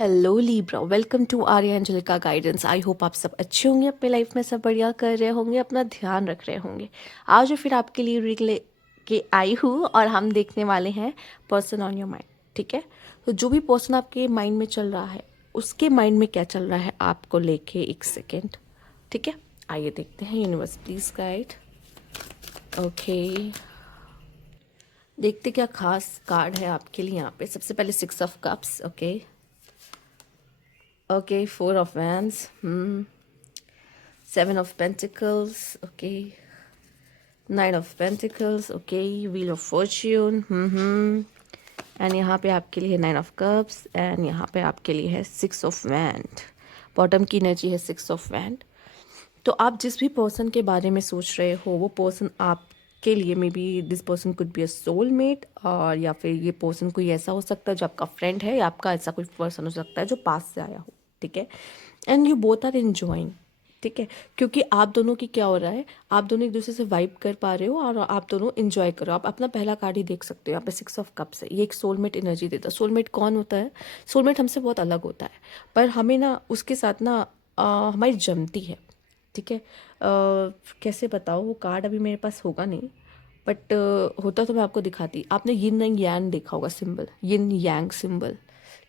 Hello Libra, welcome to Arya Angelica guidance. I hope आप सब अच्छे होंगे, अपने लाइफ में सब बढ़िया कर रहे होंगे, अपना ध्यान रख रहे होंगे। आज फिर आपके लिए रीड लेके आई हूँ और हम देखने वाले हैं पर्सन ऑन योर माइंड। ठीक है, तो जो भी पर्सन आपके माइंड में चल रहा है उसके माइंड में क्या चल रहा है आपको लेके, एक सेकेंड। ठीक है, आइए देखते हैं। Universe please guide. ओके, देखते क्या खास कार्ड है आपके लिए यहाँ पे। सबसे पहले 6 of cups. Okay okay, 4 of wands, 7 of pentacles, okay, 9 of pentacles, okay, wheel of Fortune, and यहाँ पे आपके लिए 9 ऑफ कप्स, एंड यहाँ पे आपके लिए है 6 ऑफ वैंड। बॉटम की एनर्जी है 6 ऑफ वैंड। तो आप जिस भी पर्सन के बारे में सोच रहे हो वो पर्सन आपके लिए, may be this person could be a soulmate, और या फिर ये पर्सन कोई ऐसा हो सकता है जो आपका फ्रेंड है, या आपका ऐसा कोई पर्सन हो सकता है जो पास से आया हो। ठीक है, and you both are enjoying. ठीक है, क्योंकि आप दोनों की क्या हो रहा है, आप दोनों एक दूसरे से वाइब कर पा रहे हो और आप दोनों एंजॉय करो। आप अपना पहला कार्ड ही देख सकते हो यहाँ पे, 6 ऑफ कप्स है। ये एक सोलमेट एनर्जी देता है। सोलमेट कौन होता है? सोलमेट हमसे बहुत अलग होता है, पर हमें ना उसके साथ ना हमारी जमती है। ठीक है, कैसे बताओ, वो कार्ड अभी मेरे पास होगा नहीं, बट होता तो मैं आपको दिखाती। आपने यिन एंड यांग देखा होगा, सिंबल, यिन यांग सिंबल।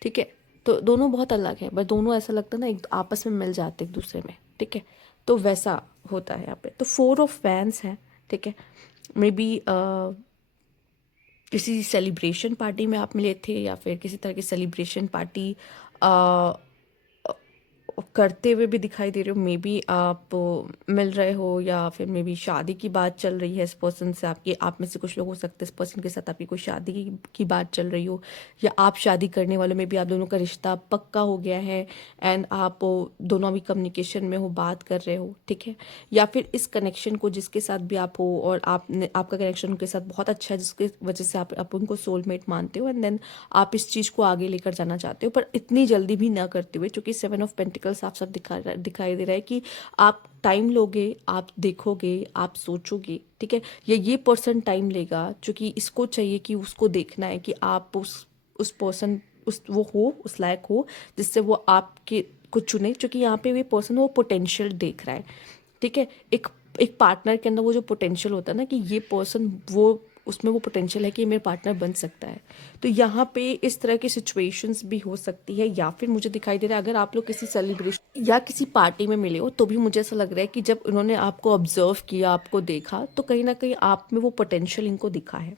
ठीक है, तो दोनों बहुत अलग है, बट दोनों ऐसा लगता है ना एक आपस में मिल जाते एक दूसरे में। ठीक है, तो वैसा होता है यहाँ पे। तो 4 ऑफ वैंड्स है। ठीक है, मे बी किसी सेलिब्रेशन पार्टी में आप मिले थे, या फिर किसी तरह की सेलिब्रेशन पार्टी करते हुए भी दिखाई दे रहे हो। मे बी आप मिल रहे हो, या फिर मे बी शादी की बात चल रही है इस पर्सन से आपकी। आप में से कुछ लोग हो सकते हैं इस पर्सन के साथ आपकी कोई शादी की बात चल रही हो, या आप शादी करने वाले में भी आप दोनों का रिश्ता पक्का हो गया है, एंड आप दोनों अभी कम्युनिकेशन में हो, बात कर रहे हो। ठीक है, या फिर इस कनेक्शन को जिसके साथ भी आप हो, और आपका कनेक्शन उनके साथ बहुत अच्छा है, जिसकी वजह से आप उनको सोलमेट मानते हो, एंड देन आप इस चीज़ को आगे लेकर जाना चाहते हो, पर इतनी जल्दी भी ना करते हुए, क्योंकि 7 ऑफ पेंटिकल्स आप सब दिखाई दे रहा है कि आप टाइम लोगे, आप देखोगे, आप सोचोगे। ठीक है, ये पर्सन टाइम लेगा, क्योंकि इसको चाहिए कि उसको देखना है कि आप उस पर्सन उस वो हो, उस लायक हो जिससे वो आपके को चुने। क्योंकि यहाँ पे ये पर्सन वो पोटेंशियल देख रहा है। ठीक है, एक पार्टनर के अंदर वो जो पोटेंशियल होता है ना, कि ये पर्सन वो उसमें वो पोटेंशियल है कि ये मेरा पार्टनर बन सकता है। तो यहाँ पे इस तरह की सिचुएशंस भी हो सकती है, या फिर मुझे दिखाई दे रहा है अगर आप लोग किसी सेलिब्रेशन या किसी पार्टी में मिले हो, तो भी मुझे ऐसा लग रहा है कि जब उन्होंने आपको ऑब्जर्व किया, आपको देखा, तो कहीं ना कहीं आप में वो पोटेंशियल इनको दिखा है।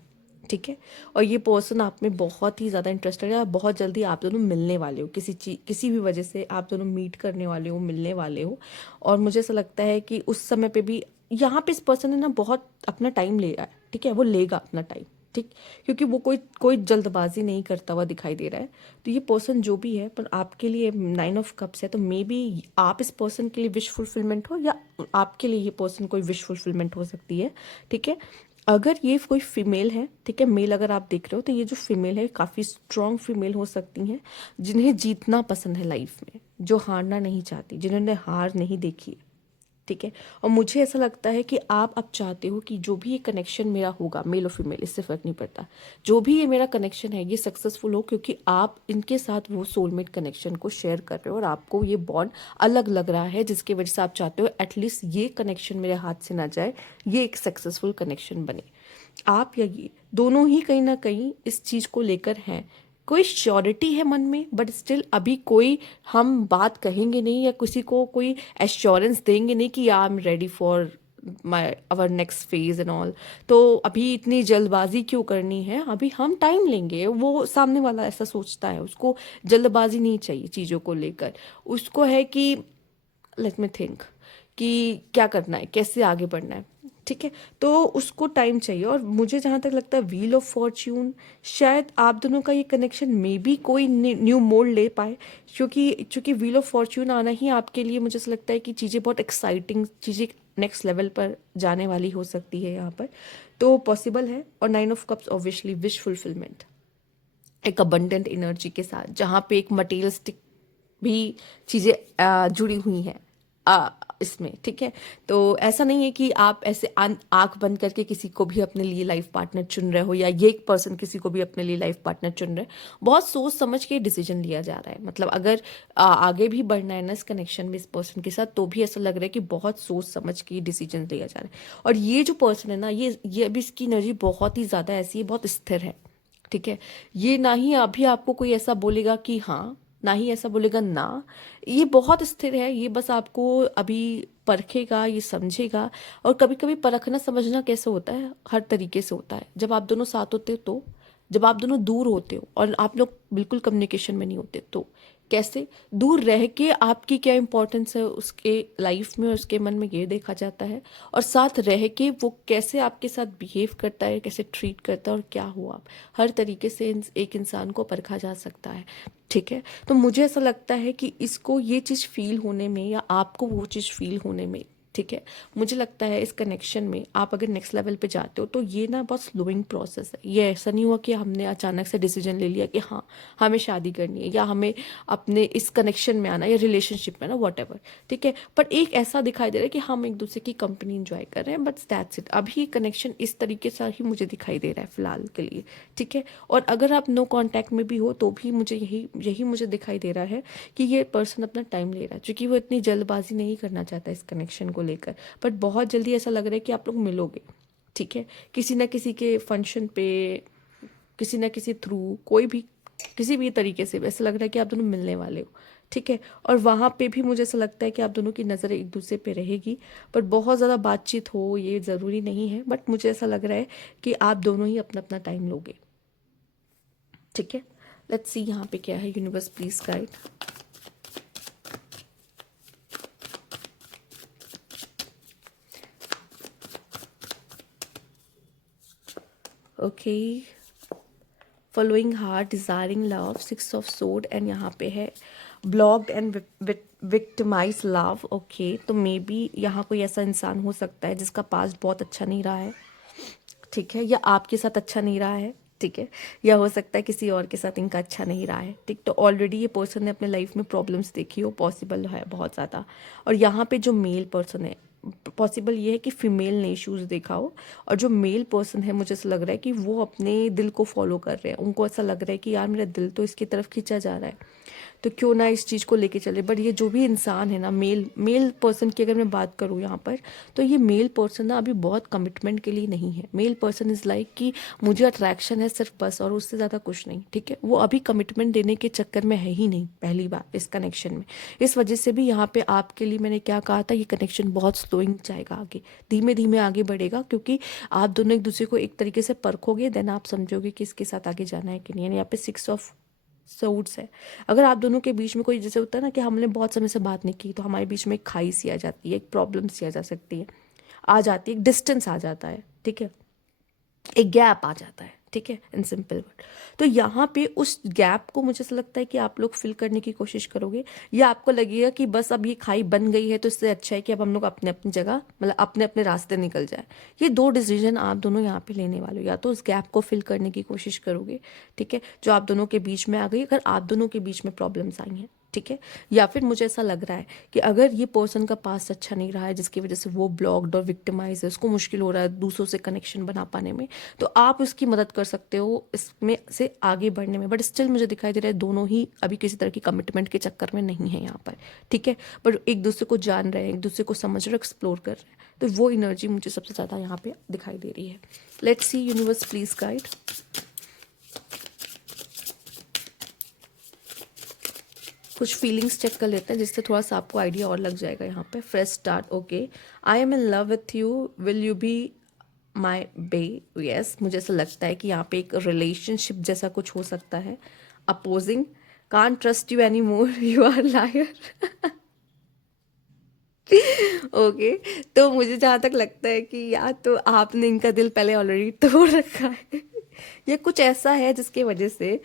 ठीक है, और ये पर्सन आप में बहुत ही ज़्यादा इंटरेस्टेड है, और बहुत जल्दी आप दोनों मिलने वाले हो, किसी भी वजह से आप दोनों मीट करने वाले हो, मिलने वाले हो। और मुझे ऐसा लगता है कि उस समय पे भी यहाँ पे इस पर्सन ने ना बहुत अपना टाइम लिया है। ठीक है, वो लेगा अपना टाइम। ठीक, क्योंकि वो कोई कोई जल्दबाजी नहीं करता हुआ दिखाई दे रहा है। तो ये पर्सन जो भी है, पर आपके लिए 9 ऑफ कप्स है, तो मे बी आप इस पर्सन के लिए विश फुलफिलमेंट हो, या आपके लिए ये पर्सन कोई विश फुलफिलमेंट हो सकती है। ठीक है, अगर ये कोई फीमेल है, ठीक है, मेल अगर आप देख रहे हो, तो ये जो फीमेल है काफ़ी स्ट्रॉन्ग फीमेल हो सकती हैं, जिन्हें जीतना पसंद है लाइफ में, जो हारना नहीं चाहती, जिन्होंने हार नहीं देखी है। ठीक है, और मुझे ऐसा लगता है कि आप अब चाहते हो कि जो भी ये कनेक्शन मेरा होगा, मेल और फीमेल इससे फ़र्क नहीं पड़ता, जो भी ये मेरा कनेक्शन है ये सक्सेसफुल हो, क्योंकि आप इनके साथ वो सोलमेट कनेक्शन को शेयर कर रहे हो, और आपको ये बॉन्ड अलग लग रहा है, जिसकी वजह से आप चाहते हो एटलीस्ट ये कनेक्शन मेरे हाथ से ना जाए, ये एक सक्सेसफुल कनेक्शन बने। आप या ये दोनों ही कहीं ना कहीं इस चीज़ को लेकर हैं। कोई श्योरिटी है मन में, बट स्टिल अभी कोई हम बात कहेंगे नहीं, या किसी को कोई एश्योरेंस देंगे नहीं कि आई am ready for my our next phase and all. तो अभी इतनी जल्दबाजी क्यों करनी है, अभी हम टाइम लेंगे। वो सामने वाला ऐसा सोचता है, उसको जल्दबाजी नहीं चाहिए चीज़ों को लेकर। उसको है कि लेट मी थिंक कि क्या करना है, कैसे आगे बढ़ना है। ठीक है, तो उसको टाइम चाहिए। और मुझे जहाँ तक लगता है व्हील ऑफ फॉर्च्यून, शायद आप दोनों का ये कनेक्शन मे बी कोई न्यू मोड़ ले पाए, क्योंकि व्हील ऑफ फॉर्च्यून आना ही आपके लिए, मुझे ऐसा लगता है कि चीज़ें बहुत एक्साइटिंग, चीज़ें नेक्स्ट लेवल पर जाने वाली हो सकती है यहाँ पर। तो पॉसिबल है। और 9 of cups obviously wish fulfilment, एक अबंडेंट एनर्जी के साथ, जहाँ पे एक मटेरियलिस्टिक भी चीज़ें जुड़ी हुई हैं। इसमें, ठीक है। तो ऐसा नहीं है कि आप ऐसे आंख बंद करके किसी को भी अपने लिए लाइफ पार्टनर चुन रहे हो, या ये एक पर्सन किसी को भी अपने लिए लाइफ पार्टनर चुन रहे हैं। बहुत सोच समझ के डिसीजन लिया जा रहा है। मतलब अगर आगे भी बढ़ना है ना इस कनेक्शन में इस पर्सन के साथ, तो भी ऐसा लग रहा है कि बहुत सोच समझ के डिसीजन लिया जा रहा है। और ये जो पर्सन है ना, ये अभी इसकी एनर्जी बहुत ही ज़्यादा ऐसी है, बहुत स्थिर है, ठीक है। ये ना ही अभी आपको कोई ऐसा बोलेगा कि हाँ, ना ही ऐसा बोलेगा ना। ये बहुत स्थिर है, ये बस आपको अभी परखेगा, ये समझेगा। और कभी कभी परखना समझना कैसे होता है, हर तरीके से होता है। जब आप दोनों साथ होते हो तो, जब आप दोनों दूर होते हो और आप लोग बिल्कुल कम्युनिकेशन में नहीं होते तो, कैसे दूर रह के आपकी क्या इंपॉर्टेंस है उसके लाइफ में और उसके मन में, ये देखा जाता है। और साथ रह के वो कैसे आपके साथ बिहेव करता है, कैसे ट्रीट करता है और क्या हुआ, हर तरीके से एक इंसान को परखा जा सकता है, ठीक है। तो मुझे ऐसा लगता है कि इसको ये चीज़ फील होने में, या आपको वो चीज़ फील होने में, ठीक है, मुझे लगता है इस कनेक्शन में आप अगर नेक्स्ट लेवल पे जाते हो तो ये ना बहुत स्लोइंग प्रोसेस है। ये ऐसा नहीं हुआ कि हमने अचानक से डिसीजन ले लिया कि हाँ हमें शादी करनी है, या हमें अपने इस कनेक्शन में आना, या रिलेशनशिप में ना, वॉट एवर, ठीक है। पर एक ऐसा दिखाई दे रहा है कि हम एक दूसरे की कंपनी इंजॉय कर रहे हैं, बट दैट्स इट। अभी कनेक्शन इस तरीके से ही मुझे दिखाई दे रहा है फिलहाल के लिए, ठीक है। और अगर आप नो कांटेक्ट में भी हो तो भी मुझे यही यही मुझे दिखाई दे रहा है कि ये पर्सन अपना टाइम ले रहा है, क्योंकि वो इतनी जल्दबाजी नहीं करना चाहता इस कनेक्शन को लेकर। बट बहुत जल्दी ऐसा लग रहा है कि आप लोग मिलोगे, ठीक है, किसी ना किसी के फंक्शन पे, किसी ना किसी थ्रू, कोई भी किसी भी तरीके से ऐसा लग रहा है कि आप दोनों मिलने वाले हो, ठीक है। और वहाँ पे भी मुझे ऐसा लगता है कि आप दोनों की नज़र एक दूसरे पे रहेगी। पर बहुत ज़्यादा बातचीत हो ये ज़रूरी नहीं है, बट मुझे ऐसा लग रहा है कि आप दोनों ही अपना अपना टाइम लोगे, ठीक है। लेट्स सी यहाँ पे क्या है, universe please guide. Okay, following heart, desiring love, six of sword, and यहाँ पे है blocked and victimise love. Okay, तो मे बी यहाँ कोई ऐसा इंसान हो सकता है जिसका पास्ट बहुत अच्छा नहीं रहा है, ठीक है, या आपके साथ अच्छा नहीं रहा है, ठीक है, या हो सकता है किसी और के साथ इनका अच्छा नहीं रहा है, ठीक। तो ऑलरेडी ये पर्सन ने अपने लाइफ में प्रॉब्लम्स देखी हो, पॉसिबल है बहुत ज़्यादा। और यहाँ पे जो मेल पर्सन है, पॉसिबल ये है कि फीमेल ने इश्यूज देखा हो, और जो मेल पर्सन है मुझे ऐसा लग रहा है कि वो अपने दिल को फॉलो कर रहे हैं। उनको ऐसा लग रहा है कि यार मेरा दिल तो इसकी तरफ खींचा जा रहा है, तो क्यों ना इस चीज़ को लेके चले। बट ये जो भी इंसान है ना, मेल पर्सन की अगर मैं बात करूँ यहाँ पर, तो ये मेल पर्सन ना अभी बहुत कमिटमेंट के लिए नहीं है। मेल पर्सन इज़ लाइक कि मुझे अट्रैक्शन है सिर्फ, बस, और उससे ज़्यादा कुछ नहीं, ठीक है। वो अभी कमिटमेंट देने के चक्कर में है ही नहीं, पहली बात इस कनेक्शन में। इस वजह से भी यहाँ पे आपके लिए मैंने क्या कहा था, ये कनेक्शन बहुत स्लोइंग जाएगा, आगे धीमे धीमे आगे बढ़ेगा, क्योंकि आप दोनों एक दूसरे को एक तरीके से परखोगे, देन आप समझोगे कि इसके साथ आगे जाना है कि नहीं। यानी यहाँ पे सिक्स ऑफ सूट्स है। अगर आप दोनों के बीच में कोई, जैसे होता है ना कि हमने बहुत समय से बात नहीं की, तो हमारे बीच में एक खाई सी आ जाती है, एक प्रॉब्लम सी आ जा सकती है, आ जाती है, एक डिस्टेंस आ जाता है, ठीक है, एक गैप आ जाता है, ठीक है, इन सिंपल वर्ड। तो यहाँ पे उस गैप को मुझे ऐसा लगता है कि आप लोग फिल करने की कोशिश करोगे, या आपको लगेगा कि बस अब ये खाई बन गई है, तो इससे अच्छा है कि अब हम लोग अपने अपनी जगह, मतलब अपने अपने रास्ते निकल जाए। ये दो डिसीजन आप दोनों यहाँ पे लेने वाले हो, या तो उस गैप को फिल करने की कोशिश करोगे, ठीक है, जो आप दोनों के बीच में आ गई, अगर आप दोनों के बीच में प्रॉब्लम्स आई हैं, ठीक है। या फिर मुझे ऐसा लग रहा है कि अगर ये पर्सन का पास्ट अच्छा नहीं रहा है, जिसकी वजह से वो ब्लॉक्ड और विक्टिमाइज है, उसको मुश्किल हो रहा है दूसरों से कनेक्शन बना पाने में, तो आप उसकी मदद कर सकते हो इसमें से आगे बढ़ने में। बट स्टिल मुझे दिखाई दे रहा है दोनों ही अभी किसी तरह की कमिटमेंट के चक्कर में नहीं है यहाँ पर, ठीक है। बट एक दूसरे को जान रहे हैं, एक दूसरे को समझ रहे, एक्सप्लोर कर रहे हैं, तो वो एनर्जी मुझे सबसे ज़्यादा यहाँ पे दिखाई दे रही है। Let's see, universe please guide. कुछ फीलिंग्स चेक कर लेते हैं, जिससे थोड़ा सा आपको आइडिया और लग जाएगा यहाँ पे। Fresh start, okay, I am in love with you, will you be my bae. Yes, मुझे ऐसा लगता है कि यहाँ पे एक रिलेशनशिप जैसा कुछ हो सकता है। Opposing, can't trust you any more, you are liar. Okay, तो मुझे जहाँ तक लगता है कि या तो आपने इनका दिल पहले ऑलरेडी तोड़ रखा है, या कुछ ऐसा है जिसकी वजह से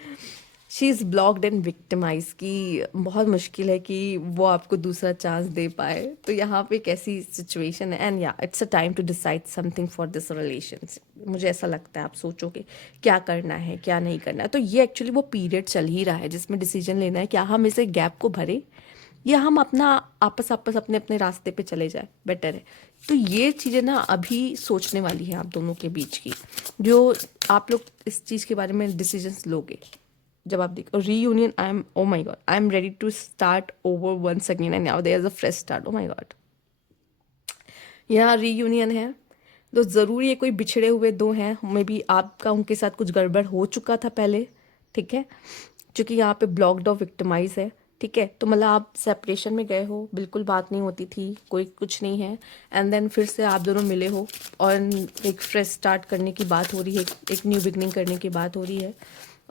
she is blocked and victimise, की बहुत मुश्किल है कि वो आपको दूसरा चांस दे पाए। तो यहाँ पे कैसी सिचुएशन है, एंड या it's a time to decide something for this relationship. मुझे ऐसा लगता है आप सोचोगे क्या करना है क्या नहीं करना है। तो ये एक्चुअली वो पीरियड चल ही रहा है जिसमें डिसीजन लेना है, क्या हम इसे गैप को भरें, या हम अपना आपस आपस अपने अपने रास्ते पे चले जाए, बेटर है। तो ये चीज़ें ना अभी सोचने वाली हैं आप दोनों के बीच की, जो आप लोग इस चीज़ के बारे में डिसीजंस लोगे जब आप देखो reunion. I am, oh my god, I am ready to start over once again and now there is a fresh start, oh my god. यहाँ रीयूनियन है तो ज़रूरी है, कोई बिछड़े हुए दो हैं, मे बी आपका उनके साथ कुछ गड़बड़ हो चुका था पहले, ठीक है, क्योंकि यहाँ पे ब्लॉक्ड और विक्टिमाइज है, ठीक है। तो मतलब आप सेपरेशन में गए हो, बिल्कुल बात नहीं होती थी, कोई कुछ नहीं है, एंड देन फिर से आप दोनों मिले हो और एक फ्रेश स्टार्ट करने की बात हो रही है, एक न्यू बिगनिंग करने की बात हो रही है।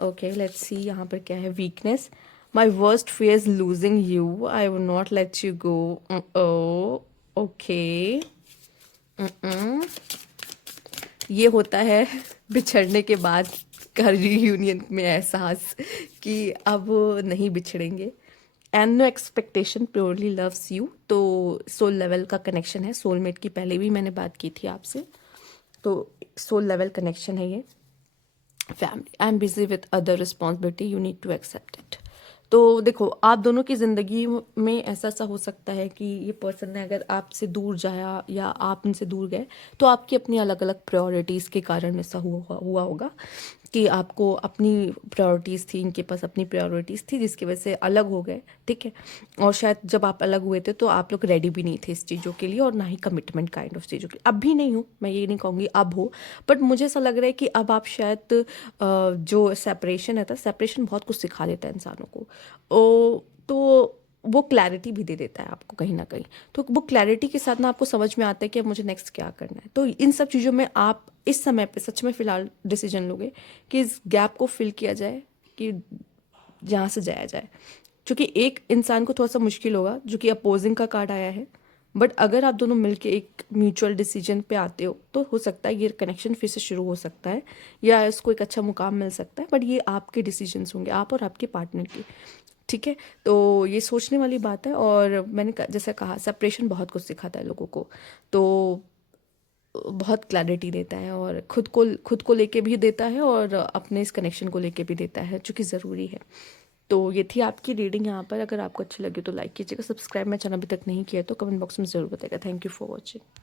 ओके, लेट्स सी यहाँ पर क्या है। Weakness, my worst fear is losing you, I will not let you go. Oh okay, ये होता है बिछड़ने के बाद का रीयूनियन में एहसास कि अब नहीं बिछड़ेंगे। And no expectation, purely loves you, तो सोल लेवल का कनेक्शन है, सोलमेट की पहले भी मैंने बात की थी आपसे, तो सोल लेवल कनेक्शन है ये। Family, I am busy with other responsibility, you need to accept it. तो देखो आप दोनों की ज़िंदगी में ऐसा सा हो सकता है कि ये पर्सन ने अगर आपसे दूर जाया या आप उनसे दूर गए, तो आपकी अपनी अलग अलग प्रायोरिटीज़ के कारण ऐसा हुआ होगा कि आपको अपनी प्रायोरिटीज़ थी, इनके पास अपनी प्रायोरिटीज़ थी, जिसकी वजह से अलग हो गए, ठीक है। और शायद जब आप अलग हुए थे तो आप लोग रेडी भी नहीं थे इस चीज़ों के लिए, और ना ही कमिटमेंट काइंड ऑफ चीज़ों के लिए। अब भी नहीं हो, मैं ये नहीं कहूँगी अब हो, बट मुझे ऐसा लग रहा है कि अब आप शायद जो सेपरेशन है था, सेपरेशन बहुत कुछ सिखा देता है इंसानों को। तो वो क्लैरिटी भी दे देता है आपको कहीं ना कहीं। तो वो क्लैरिटी के साथ ना आपको समझ में आता है कि अब मुझे नेक्स्ट क्या करना है। तो इन सब चीज़ों में आप इस समय पे सच में फ़िलहाल डिसीजन लोगे कि इस गैप को फिल किया जाए कि जहाँ से जाया जाए। क्योंकि एक इंसान को थोड़ा सा मुश्किल होगा, जो कि अपोजिंग का कार्ड आया है, बट अगर आप दोनों मिलके एक म्यूचुअल डिसीजन पे आते हो तो हो सकता है ये कनेक्शन फिर से शुरू हो सकता है, या इसको एक अच्छा मुकाम मिल सकता है। बट ये आपके डिसीजंस होंगे, आप और आपके पार्टनर के, ठीक है। तो ये सोचने वाली बात है। और मैंने जैसे कहा, सेपरेशन बहुत कुछ सिखाता है लोगों को, तो बहुत क्लैरिटी देता है, और खुद को लेके भी देता है और अपने इस कनेक्शन को लेके भी देता है, जो कि ज़रूरी है। तो ये थी आपकी रीडिंग यहाँ पर। अगर आपको अच्छी लगी तो लाइक कीजिएगा, सब्सक्राइब मेरा चैनल अभी तक नहीं किया तो कमेंट बॉक्स में ज़रूर बताइएगा। Thank you for watching.